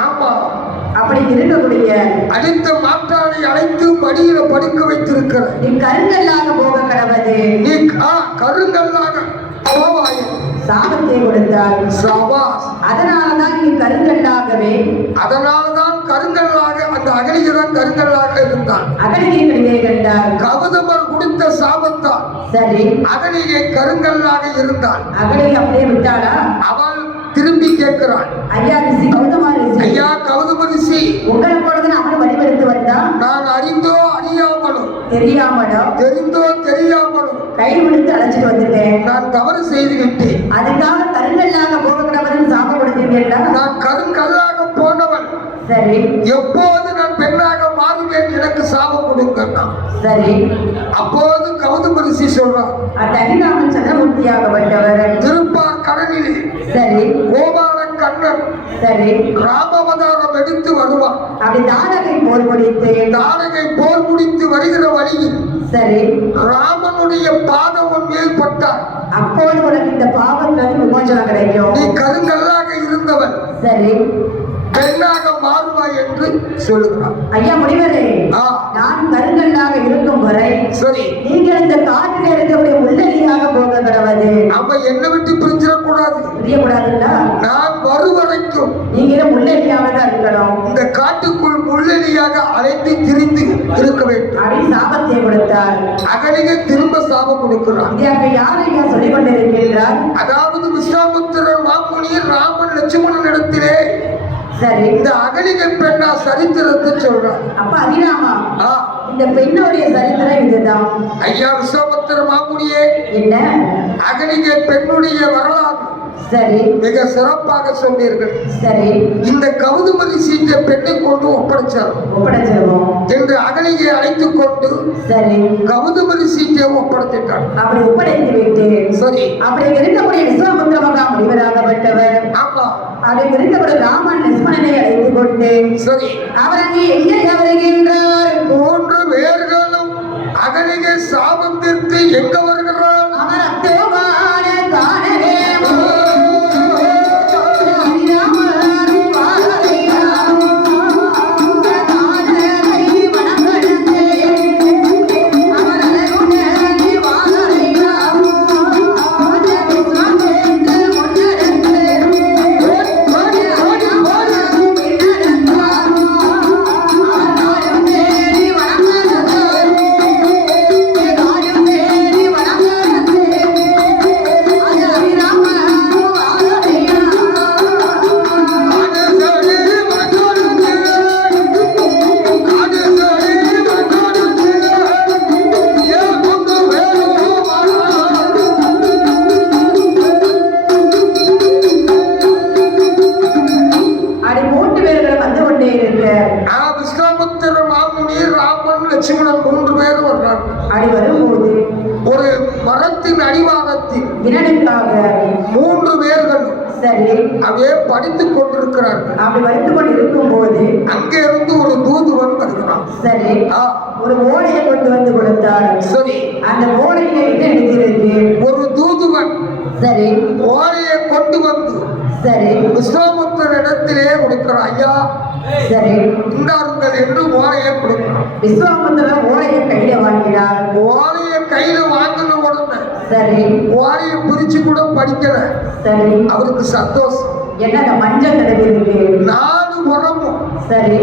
ஆமா அப்படி இருக்கக்கூடிய அழித்த மாற்றானை அழைத்து மடியில படுக்க வைத்திருக்கிற நீ கருங்கல்லாக போக கடவது நீ கருங்கல்லாக போவாய். சாபத்தை கொடுத்தார் சபாஸ். அதனாலதான் நீ கருங்கல்லாகவே அதனால்தான் கருங்கல்லாக அந்த அகலிகதான் கருங்கல்லாக இருந்தான். அகலிகைகளிலே கண்டார் கௌதமர் கொடுத்த சாபத்தால் சரி. அகலிகை கருங்கல்லாக இருந்தான். அகலிகை அப்படியே விட்டாளா? அவள் திரும்பி கேட்கிறாள். ஐயா ரிஷி கௌதமா ரிஷி ஐயா கௌதம ரிஷி உங்களை போலதான் அவன் வழிபடுத்து வந்தான் நான் அறிந்தோ அறியாமலும். தெரியாமடோ தெரிந்தோ தெரியாமலும். கை விடுத்து அழைச்சிட்டு வந்துட்டேன். நான் தவறு செய்து விட்டேன். அதுக்காக கருங்கல்லாக போக கடவுள்னு சாபம் கொடுத்தீங்களா நான் கருங்கல்லாக போனவன். சரி. எப்போது நான் பெண்ணாக மாறுவேன் எனக்கு சாபம் கொடுங்கன்னா சரி. அப்போது கௌதம ரிஷி சொல்றான். அத்தகிராமன் சந்திரமூர்த்தியாகப்பட்டவர் திருப்பார் கடலிலே. சரி. கோபால கண்ணன். சரி. ராமவதாரம் எடுத்து வருவான். அப்படி தாரகை போர் முடித்து தாரகை போர் முடித்து வருகிற வழியில் சரி. ராமனுடைய பாதம் மேல் பட்டார் அப்போது உனக்கு இந்த இருந்து விமோசனம் நீ கிடைக்கும். கருங்கல்லாக இருந்தவன். சரி. பெண்ணாக மாறுவாய் என்று சொல்லுகிறான். ஐயா முனிவரே நான் கருங்கல்லாக இருக்கும் வரை சரி. நீங்கள் இந்த காட்டில் இருக்கக்கூடிய உள்ளடியாக போக கடவது நம்ம என்னை விட்டு பிரிஞ்சிடக்கூடாது புரியக்கூடாதுல்ல நான் வருவரைக்கும் நீங்களும் உள்ளடியாக தான் இருக்கணும் இந்த காட்டுக்குள் முள்ளெலியாக அலைந்து திரிந்து இருக்க வேண்டும் அப்படி சாபத்தை கொடுத்தார். அகலிகை திரும்ப சாபம் கொடுக்கிறான் இது அங்க யார் ஐயா சொல்லிக் கொண்டிருக்கின்றார் அதாவது விஸ்வாமுத்திரன் வாமுனி ராமன் லட்சுமணன் இடத்திலே சரி. இந்த அகலிகை பெண்ணா சரித்திரத்தை சொல்றான் அப்ப அபிராமா ஆ, இந்த பெண்ணுடைய சரித்திரம் இதுதான். ஐயா விஸ்வாமுத்திர மாமுனியே என்ன? அகலிகை பெண்ணுடைய வரலாறு. சரி. மிக சிறப்பாக சொன்னீர்கள். சரி. இந்த கௌதமரி சீட்டை பெண்ணை கொண்டு ஒப்படைச்சார். ஒப்படைச்சிருவோம் என்று அகலிகை அழைத்துக் கொண்டு சரி. கௌதமரி சீட்டை ஒப்படைத்துட்டார் அப்படி ஒப்படைத்து விட்டு சரி. அப்படி இருக்கக்கூடிய விஸ்வாமுத்திர மகா முனிவராகப்பட்டவர் ஆமா. அப்படி இருக்கக்கூடிய ராமன் லட்சுமணனை அழைத்து கொண்டு சரி. அவர் எங்கே வருகின்றார் மூன்று பேர்களும் அகலிகை சாபத்திற்கு எங்க வருகிறார்? அவர் அத்தோமான மரத்தின் அடிவாரத்தில் வினனுக்காக மூன்று பேர்கள் சரி. அப்படியே படித்துக் கொண்டிருக்கிறார்கள் அப்படி வைத்துக் கொண்டு இருக்கும்போது அங்கே இருந்து ஒரு தூதுவன் வருகிறான். சரி. ஆ, ஒரு ஓடையை கொண்டு வந்து கொடுத்தார். சரி. அந்த ஓடையில என்ன எழுதியிருக்கு ஒரு தூதுவன் சரி. ஓலையை கொண்டு வந்து சரி. விஸ்வாமித்திர இடத்திலே கொடுக்கிறான். ஐயா சரி. இந்தாருங்கள் என்று ஓலையை கொடுக்கிறான். விஸ்வாமுத்திரன் ஓடையை கையில வாங்கினார். ஓலையை கையில வாங்கின உடனே. சரி. ஓலையை பிரிச்சு கூட படிக்கல. சரி. அவருக்கு சந்தோஷம். என்ன அந்த மஞ்சள் தடவி இருக்கு? நாலு உரமும் சரி.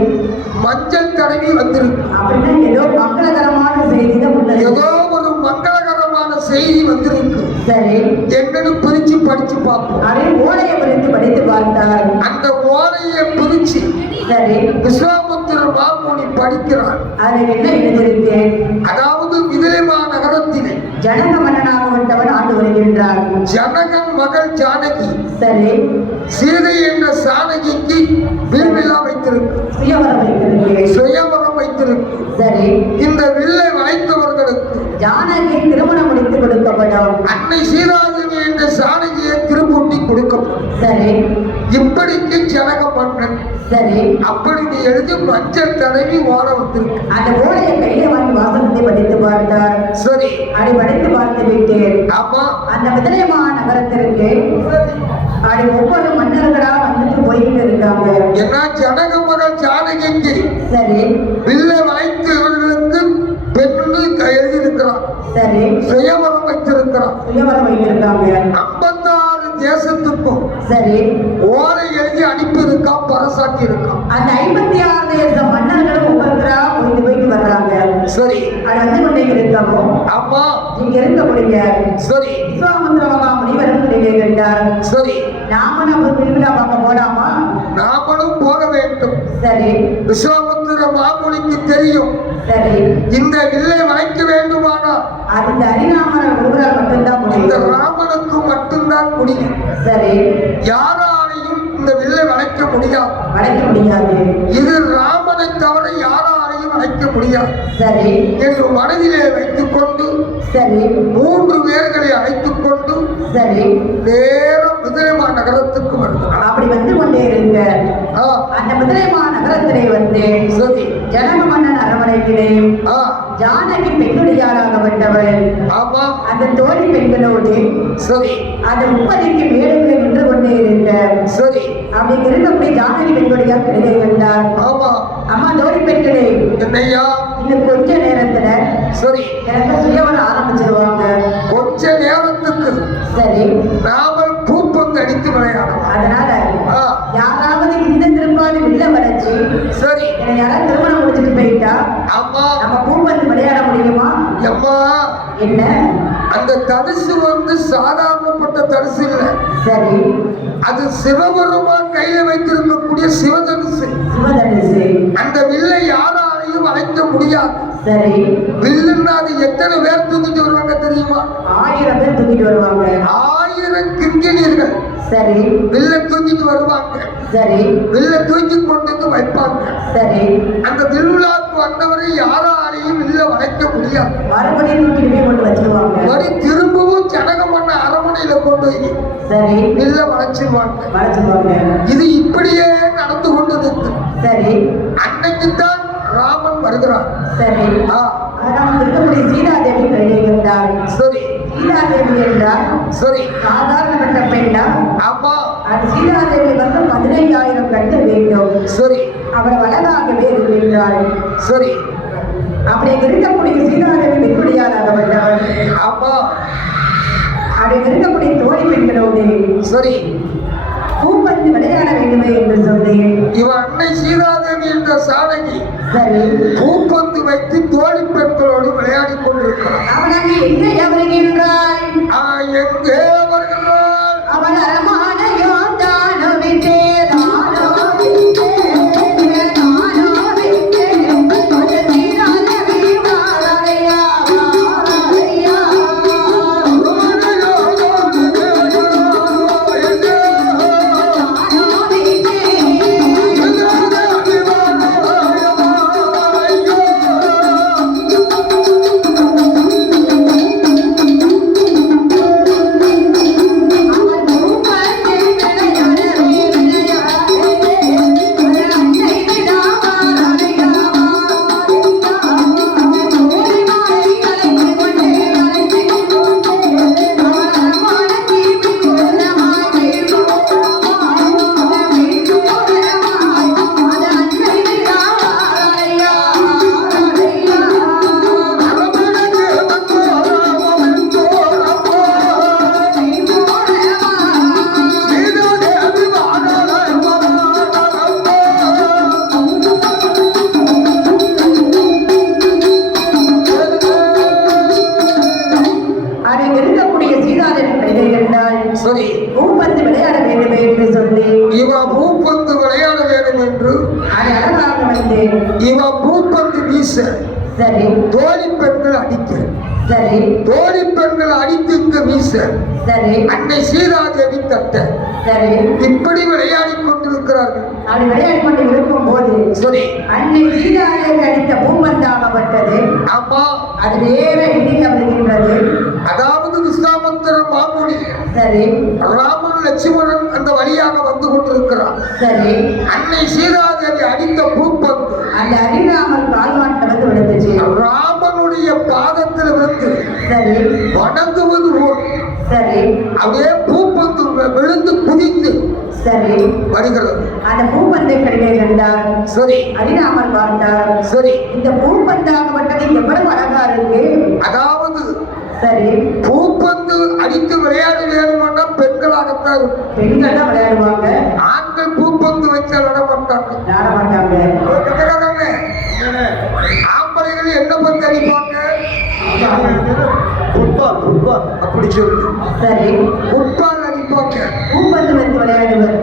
மஞ்சள் தடவி வந்திருக்கு. அப்படின்னா ஏதோ மங்களகரமான செய்தி தான் ஏதோ ஒரு மங்களகரமான செய்தி வந்திருக்கு. சரி. என்னன்னு பிரிச்சு படிச்சு பார்ப்போம். அப்படியே ஓடையை குறித்து படித்து பார்த்தார் அந்த ஓலையை பிரிச்சு சரி. விஸ்வாமித்திர மாமுனி படிக்கிறார். அதுல என்ன எழுதியிருக்கு? அதாவது நகரத்திலே ஜனக மன்னனாக வந்தவன் ஆண்டு வருகின்றார் ஜனகன் மகள் ஜானகி. சரி. சீதை என்ற சானகிக்கு வில்விழா வைத்திருக்கு. சுயவரம் வைத்திருக்கு சுயவரம் வைத்திருக்கு. சரி. இந்த வில்லை வளைத்தவர்களுக்கு ஜானகி திருமணம் முடித்து கொடுக்கப்படும். அன்னை சீதாதேவி என்ற கொடுக்கப்படும் சரி. இப்படிக்கு ஜனக மன்னன் சரி. அப்படி நீ எழுதி மஞ்சள் தடவி ஓட வந்திருக்கு. அந்த ஓடையை கையில வாங்கி வாசகத்தை படித்து பார்த்தார். சரி. அப்படி படித்து பார்த்து விட்டு ஆமா. அந்த விதயமா நகரத்திற்கு அப்படி ஒவ்வொரு மன்னர்களா வந்துட்டு போயிட்டு இருக்காங்க. ஏன்னா ஜனக மகள் ஜானகிக்கு சரி வில்லை வளைத்து இவர்களுக்கு பெண்ணு எழுதியிருக்கிறான் சரி சுயவரம் வைத்திருக்கிறான் சுயவரம் வைத்திருக்காங்க ஐம்பத்தாறு தேசத்துக்கும் சரி. ஓலை எழுதி அனுப்பி இருக்கான் பரசாக்கி இருக்கான் அந்த ஐம்பத்தி ஆறு மன்னர்களும் ஒவ்வொருத்தரா போயிட்டு போயிட்டு வர்றாங்க. சரி. அது வந்து கொண்டே இருக்கவும் அம்மா இங்க இருக்கக்கூடிய சரி. விஸ்வாமுத்திர மகா முனிவரும் கேட்டார் சரி. நாம நம்ம திருவிழா பார்க்க போலாமா? நாமளும் வேண்டும் சரி. விஸ்வாமுத்திர மாமுனிக்கு தெரியும். சரி. இந்த வில்லை வளைக்க வேண்டுமானால் அது இந்த ஹரிநாமர் ஒருவரால் மட்டும்தான் இந்த ராமனுக்கு மட்டும்தான் முடியும் சரி. யாராலையும் இந்த வில்லை வளைக்க முடியாது. வளைக்க முடியாது. இது ராமனை தவிர யாராலையும் வளைக்க முடியாது. சரி. என்று மனதிலே வைத்துக் கொண்டு சரி. மூன்று பேர்களை அழைத்துக் கொண்டு சரி. நேரம் மிதிலைமா நகரத்துக்கு வருகிறார். அப்படி வந்து கொண்டே இருக்க ஆ, அந்த முதலைமா நகரத்திலே வந்து சரி. ஜனக மன்னன் ஆ, ஜானகி பெண்ணுடையாளாகப்பட்டவள் ஆமா. அந்த தோழி பெண்களோடு சரி. அந்த முப்பதிக்கு மேலுக்கு நின்று கொண்டே இருக்க சரி. அப்படி இருக்கக்கூடிய ஜானகி பெண்ணுடையார் கிடையே வந்தார். ஆமா. அம்மா தோழி பெண்களே. என்னையா? இன்னும் கொஞ்ச நேரத்துல சரி. எனக்கு சுயவரம் ஆரம்பிச்சிருவாங்க. கொஞ்ச நேரத்துக்கு சரி. நாமல் பூப்பந்து அடித்து விளையாடலாம் அதனால யாராவது இந்த திருப்பாடு வில்ல வளைச்சு சரி. யாராவது திருமணம் முடிச்சுட்டு போயிட்டா? அம்மா. நம்ம பூப்பந்து விளையாட முடியுமா? எம்மா என்ன? அந்த தரிசு வந்து சாதாரணப்பட்ட தரிசு இல்லை. சரி. அது சிவபெருமான் கையில வைத்திருக்கக்கூடிய சிவதனுசு. சிவதனுசு. அந்த வில்லை யாராலையும் அழைக்க முடியாது. சரி. வில்லுன்னா அது எத்தனை பேர் தூக்கிட்டு வருவாங்க தெரியுமா? ஆயிரம் பேர் தூக்கிட்டு வருவாங்க. ஆயிரம் கிங்கிணியர்கள் சரி. வில்லை தூக்கிட்டு வருவாங்க. சரி. வில்லை தூக்கி கொண்டு வந்து வைப்பாங்க. சரி. அந்த வில்லுலாக்கு வந்தவரை யாராலையும் வில்ல வளைக்க முடியாது. மறுபடியும் தூக்கிட்டு கொண்டு வச்சிருவாங்க. மறுபடி திரும்பவும் ஜனகம் பண்ண அரமனையில கொண்டு போய் சரி. வில்ல வளைச்சிருவாங்க. வளைச்சிருவாங்க. இது இப்படியே நடந்து கொண்டு இருக்கு சரி. அன்னைக்கு தான் ராமன் வருகிறான். சரி. ஆ, நமக்கு இருக்கக்கூடிய சீதாதேவி கையில் இருந்தார் சரி. சீதாதேவி என்றால் சரி. சாதாரணப்பட்ட பெண்ணா? ஆமா. அந்த சீதாதேவி வந்து பதினைந்தாயிரம் கட்டு வேண்டும். சரி. அவர் அழகாகவே இருக்கின்றாள் சரி. அப்படி இருக்கக்கூடிய சீதாதேவி வெகுடியாராகப்பட்டவள் ஆமா. அப்படி இருக்கக்கூடிய தோழி பெண்களோடு சரி. பூப்பந்து விளையாட வேண்டுமே என்று சொன்னேன். இவ அன்னை சீதாதேவி என்ற சாதகி சரி. பூப்பந்து வைத்து தோழி பெண்களோடு விளையாடி கொண்டிருக்கிறார் அவனுக்கு எங்கே வருகின்றாள் ஆ, எங்கே வருகிறாள் அவள் அரமானையோ சரி. தோழி பெண்கள் அடிக்க சரி. தோழி பெண்கள் அடித்து இங்க வீச. சரி. அன்னை சீதாதேவி தட்ட. சரி. இப்படி விளையாடி கொண்டிருக்கிறார்கள். அப்படி விளையாடி கொண்டு இருக்கும் போது சரி. அன்னை சீதாதேவி அடித்த பூப்பந்தாகப்பட்டது ஆமா. அது நேர இடிக்க வருகின்றது அதாவது விஸ்வாமத்திர மாமுனி சரி. ராமன் லட்சுமணன் அந்த வழியாக வந்து கொண்டிருக்கிறார். சரி. அன்னை சீதாதேவி அடித்த பூப்பந்து. அந்த ஹரிராமன் கால்மாட்ட வந்து விழுந்துச்சு ராமனுடைய பாதத்தில் வந்து சரி வணங்குவது போல் சரி அப்படியே பூப்பந்து வி- விழுந்து குதித்து சரி வருகிறது அந்த பூப்பந்தை கடையை கண்டார். சரி. அறியாமல் பார்த்தார். சரி. இந்த பூப்பந்தாகப்பட்டது எவ்வளவு அழகா இருக்கு? அதாவது சரி. பூப்பந்து அடித்து விளையாட வேணும்னா பெண்களாகத்தான் இருக்கும். பெண்கள் தான் விளையாடுவாங்க. ஆண்கள் பூப்பந்து வச்சு விளையாட மாட்டாங்க விளையாட மாட்டாங்க? ஆம்பளைகள் என்ன பந்து அடிப்பாங்க? Football football. அப்படி சொல்லு. சரி. ஃபுட்பால் பூப்பந்து வந்து விளையாடுவர்.